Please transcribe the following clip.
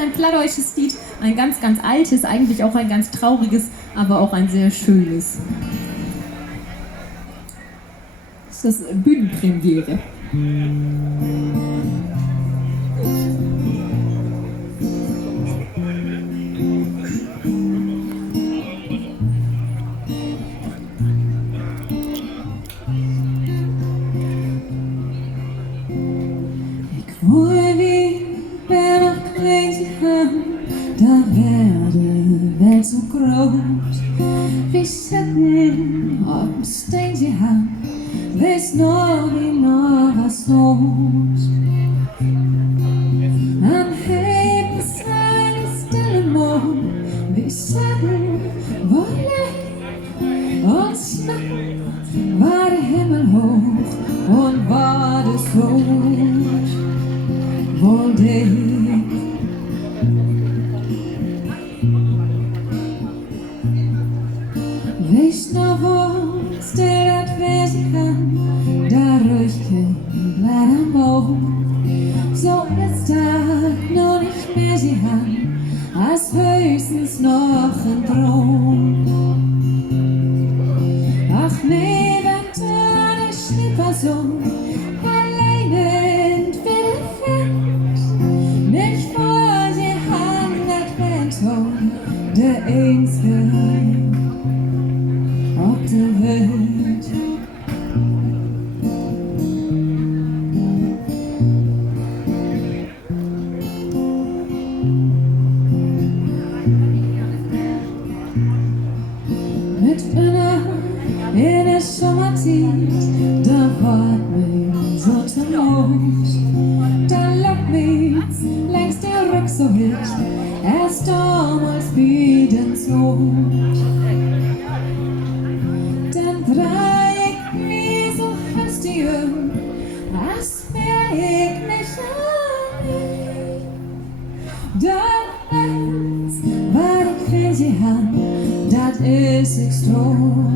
ein plattdeutsches Lied, ein ganz, ganz altes, eigentlich auch ein ganz trauriges, aber auch ein sehr schönes. Das ist das Bühnenpremiere. Da wär de Welt so groß, wie Schatten auf dem Steintje han, weiß noch wie noch was los. Am hellen stille Morgen, wie Schatten, wo Licht und Nacht, war der Himmel hoch und war das Rot, wohl dich. Wees nog wat stil dat wezen kan, daar ruhig kein Blatt am Baum. So ist das noch nicht mehr sie haben, als höchstens noch ein Traum. Ach nee, wenn der Schnipper so alleine entweder nicht vor sie haben, das Phantom, der einzige auf der Welt. Mit einer in der Sommerzeit, da wart mir so zum Mond, da lockt mich längst der Rück so hit, erst damals bietens Not. Dann dreh ich mich so fest die Augen, als wär ich nicht allein. Doch eins, was ich für sie hab, das ist ich tot.